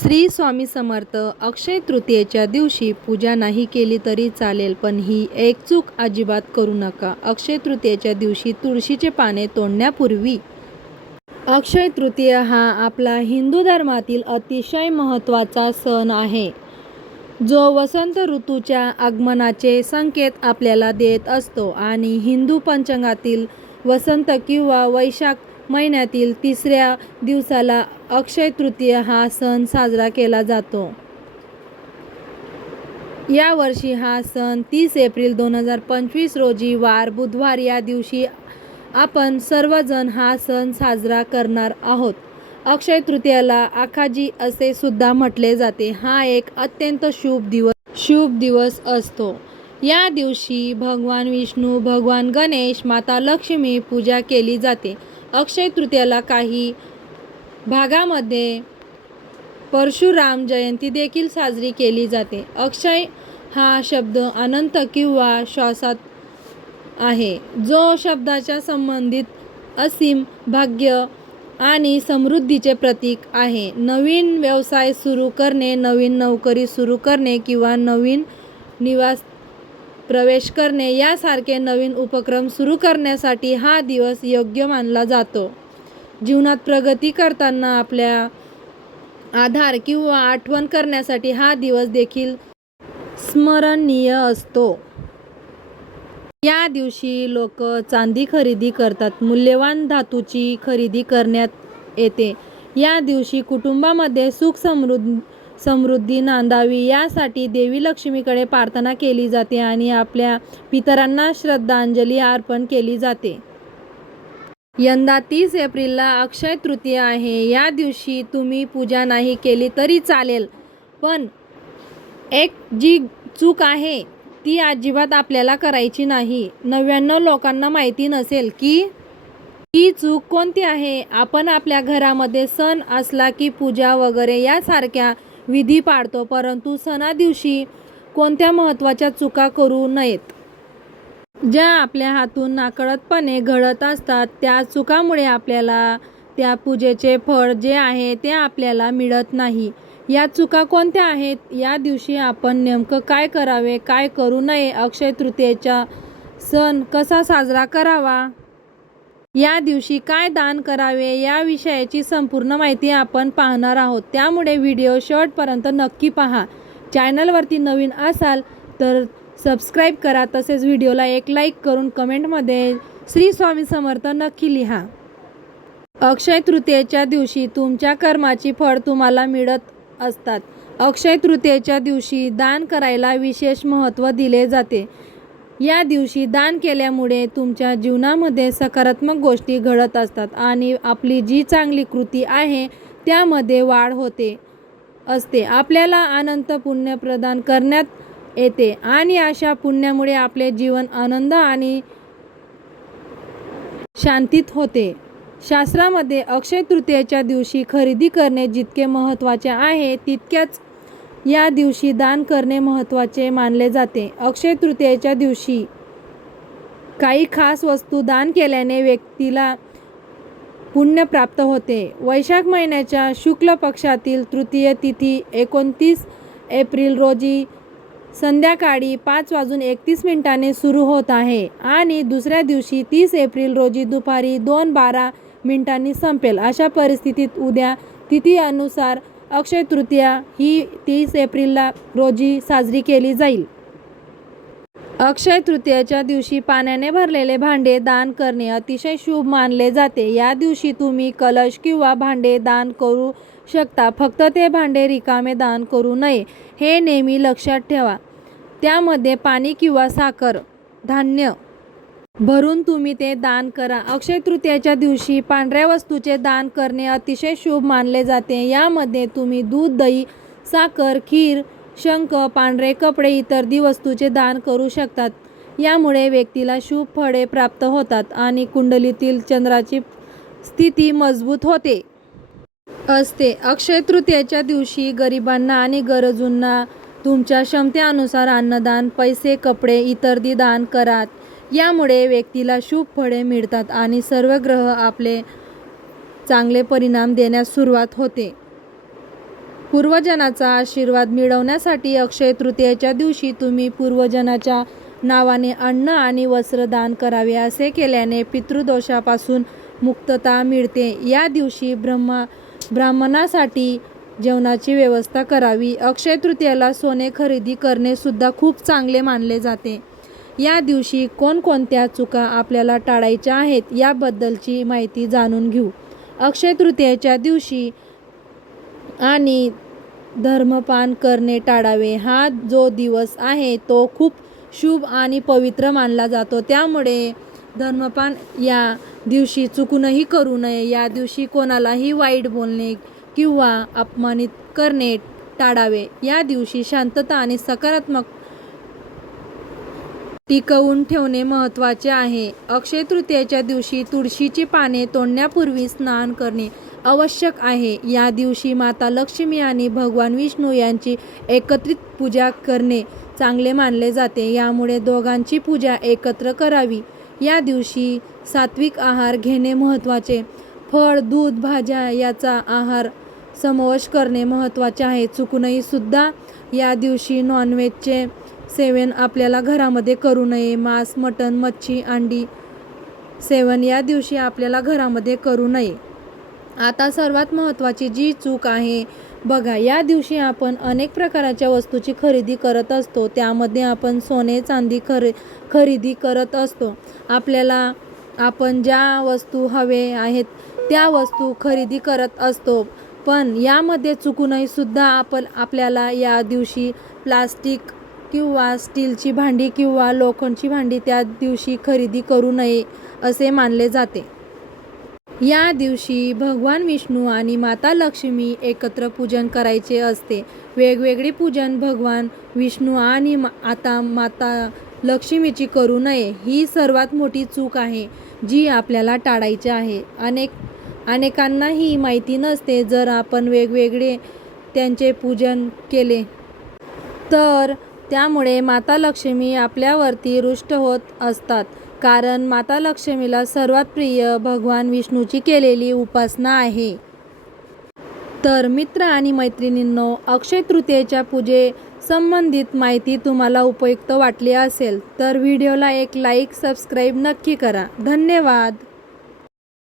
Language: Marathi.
श्री स्वामी समर्थ. अक्षय तृतीयेच्या दिवशी पूजा नाही केली तरी चालेल, पण ही एक चूक अजिबात करू नका. अक्षय तृतीयेच्या दिवशी तुळशीचे पाने तोडण्यापूर्वी. अक्षय तृतीय हा आपला हिंदू धर्मातील अतिशय महत्त्वाचा सण आहे, जो वसंत ऋतूच्या आगमनाचे संकेत आपल्याला देत असतो आणि हिंदू पंचांगातील वसंत किंवा वैशाख महिन्यातील तिसऱ्या दिवसाला अक्षय तृतीय हा सण साजरा केला जातो. यावर्षी हा सण 30 एप्रिल 2025 रोजी वार बुधवार या दिवशी आपण सर्वजण हा सण साजरा करणार आहोत. अक्षय तृतीयाला आखाजी असे सुद्धा म्हटले जाते. हा एक अत्यंत शुभ दिवस असतो. या दिवशी भगवान विष्णू, भगवान गणेश, माता लक्ष्मी पूजा केली जाते. अक्षय तृतीयाला काही भागामध्ये परशुराम जयंती देखील साजरी केली जाते. अक्षय हा शब्द अनंत किंवा शाश्वत आहे, जो शब्दाच्या संबंधित असीम, भाग्य आणि समृद्धीचे प्रतीक आहे. नवीन व्यवसाय सुरू करणे, नवीन नोकरी सुरू करणे किंवा नवीन निवास प्रवेश करणे यासारखे नवीन उपक्रम सुरू करण्यासाठी हा दिवस योग्य मानला जातो. जीवनात प्रगती करताना आपल्या आधार किंवा आठवण करण्यासाठी हा दिवस देखील स्मरणीय असतो. या दिवशी लोक चांदी खरेदी करतात, मूल्यवान धातूची खरेदी करण्यात येते. या दिवशी कुटुंबामध्ये सुख समृद्धी नांदावी यासाठी देवी लक्ष्मीकडे प्रार्थना केली जाते आणि आपल्या पितरांना श्रद्धांजली अर्पण केली जाते. यंदा 30 एप्रिलला अक्षय तृतीय आहे. या दिवशी तुम्ही पूजा नाही केली तरी चालेल, पण एक जी चूक आहे ती अजिबात आपल्याला करायची नाही. 99 लोकांना माहिती नसेल की ही चूक कोणती आहे. आपण आपल्या घरामध्ये सण असला की पूजा वगैरे यासारख्या विधी पाळतो, परंतु सणा दिवशी कोणत्या महत्त्वाच्या चुका करू नयेत. ज्या आपल्या हातून नकळतपणे घडत असतात, त्या चुकामुळे आपल्याला त्या पूजेचे फळ जे आहे ते आपल्याला मिळत नाही. या चुका कोणत्या आहेत, या दिवशी आपण नेमकं काय करावे, काय करू नये, अक्षय तृतीयेचा सण कसा साजरा करावा, या दिवशी काय दान करावे याविषयाची संपूर्ण माहिती आपण पाहणार आहोत. त्यामुळे व्हिडिओ शेवटपर्यंत नक्की पहा. चॅनलवरती नवीन असाल तर सबस्क्राईब करा. तसेच व्हिडिओला एक लाईक करून कमेंटमध्ये श्री स्वामी समर्थ नक्की लिहा. अक्षय तृतीयेच्या दिवशी तुमच्या कर्माची फळ तुम्हाला मिळत असतात. अक्षय तृतीयेच्या दिवशी दान करायला विशेष महत्त्व दिले जाते. या दिवशी दान केल्यामुळे तुमच्या जीवनामध्ये सकारात्मक गोष्टी घडत असतात आणि आपली जी चांगली कृती आहे त्यामध्ये वाढ होते असते. आपल्याला अनंत पुण्य प्रदान करण्यात येते आणि अशा पुण्यामुळे आपले जीवन आनंद आणि शांतीत होते. शास्त्रामध्ये अक्षय तृतीयेच्या दिवशी खरेदी करणे जितके महत्त्वाचे आहे, तितकेच या दिवशी दान करणे महत्त्वाचे मानले जाते. अक्षय तृतीयेच्या दिवशी काही खास वस्तू दान केल्याने व्यक्तीला पुण्य प्राप्त होते. वैशाख महिन्याच्या शुक्ल पक्षातील तृतीय तिथी 29 एप्रिल रोजी संध्याकाळी 5:31 सुरू होत आहे आणि दुसऱ्या दिवशी 30 एप्रिल रोजी दुपारी 2:12 संपेल. अशा परिस्थितीत उद्या तिथीनुसार अक्षय तृतीया ही 30 एप्रिल रोजी साजरी केली जाईल. अक्षय तृतीयेच्या दिवशी पाण्याने भरलेले भांडे दान करणे अतिशय शुभ मानले जाते. या दिवशी तुम्ही कलश किंवा भांडे दान करू शकता, फक्त ते भांडे रिकामे दान करू नये हे नेहमी लक्षात ठेवा. त्यामध्ये पाणी किंवा साखर, धान्य भरून तुम्ही ते दान करा. अक्षय तृतीयेच्या दिवशी पांढऱ्या वस्तूचे दान करणे अतिशय शुभ मानले जाते. यामध्ये तुम्ही दूध, दही, साखर, खीर, शंख, पांढरे कपडे इत्यादी वस्तूचे दान करू शकतात. यामुळे व्यक्तीला शुभ फळे प्राप्त होतात आणि कुंडलीतील चंद्राची स्थिती मजबूत होते असते. अक्षय तृतीयेच्या दिवशी गरिबांना आणि गरजूंना तुमच्या क्षमतेनुसार अन्नदान, पैसे, कपडे इत्यादी दान करा. यामुळे व्यक्तीला शुभ फळे मिळतात आणि सर्व ग्रह आपले चांगले परिणाम देण्यास सुरुवात होते. पूर्वजनाचा आशीर्वाद मिळवण्यासाठी अक्षय तृतीयेच्या दिवशी तुम्ही पूर्वजनाच्या नावाने अन्न आणि वस्त्र दान करावे. असे केल्याने पितृदोषापासून मुक्तता मिळते. या दिवशी ब्राह्मणासाठी जेवणाची व्यवस्था करावी. अक्षय तृतीयेला सोने खरेदी करणे सुद्धा खूप चांगले मानले जाते. या दिवशी कोणकोणत्या चुका आपल्याला टाळायच्या आहेत याबद्दलची माहिती जाणून घेऊ. अक्षय तृतीयेच्या दिवशी आणि धर्मपान करणे टाळावे. हा जो दिवस आहे तो खूप शुभ आणि पवित्र मानला जातो. त्यामुळे धर्मपान या दिवशी चुकूनही करू नये. या दिवशी कोणालाही वाईट बोलणे किंवा अपमानित करणे टाळावे. या दिवशी शांतता आणि सकारात्मक टिकवून ठेवणे महत्त्वाचे आहे. अक्षय तृतीयेच्या दिवशी तुळशीची पाने तोडण्यापूर्वी स्नान करणे आवश्यक आहे. या दिवशी माता लक्ष्मी आणि भगवान विष्णू यांची एकत्रित पूजा करणे चांगले मानले जाते. यामुळे दोघांची पूजा एकत्र करावी. या दिवशी सात्विक आहार घेणे महत्त्वाचे. फळ, दूध, भाज्या याचा आहार समावेश करणे महत्त्वाचे आहे. चुकूनही सुद्धा या दिवशी नॉनव्हेजचे सेवन आपल्याला घरामध्ये करू नये. मांस, मटण, मच्छी, अंडी सेवन या दिवशी आपल्याला घरामध्ये करू नये. आता सर्वात महत्त्वाची जी चूक आहे बघा, या दिवशी आपण अनेक प्रकारच्या वस्तूची खरेदी करत असतो. त्यामध्ये आपण सोने चांदी खरेदी करत असतो. आपल्याला आपण ज्या वस्तू हवे आहेत त्या वस्तू खरेदी करत असतो. पण यामध्ये चुकूनही सुद्धा आपल्याला या दिवशी प्लास्टिक किंवा स्टीलची भांडी किंवा लोखंडची भांडी त्या दिवशी खरेदी करू नये असे मानले जाते. या दिवशी भगवान विष्णू आणि माता लक्ष्मी एकत्र पूजन करायचे असते. वेगवेगळे पूजन भगवान विष्णू आणि माता लक्ष्मीची करू नये. ही सर्वात मोठी चूक आहे जी आपल्याला टाळायची आहे. अनेकांना ही माहिती नसते. जर आपण वेगवेगळे त्यांचे पूजन केले तर त्यामुळे माता लक्ष्मी आपल्यावरती रुष्ट होत असतात. कारण माता लक्ष्मीला सर्वात प्रिय भगवान विष्णूची केलेली उपासना आहे. तर मित्र आणि मैत्रिणींनो, अक्षय तृतीयेच्या पूजे संबंधित माहिती तुम्हाला उपयुक्त वाटली असेल तर व्हिडिओला एक लाईक, सबस्क्राईब नक्की करा. धन्यवाद.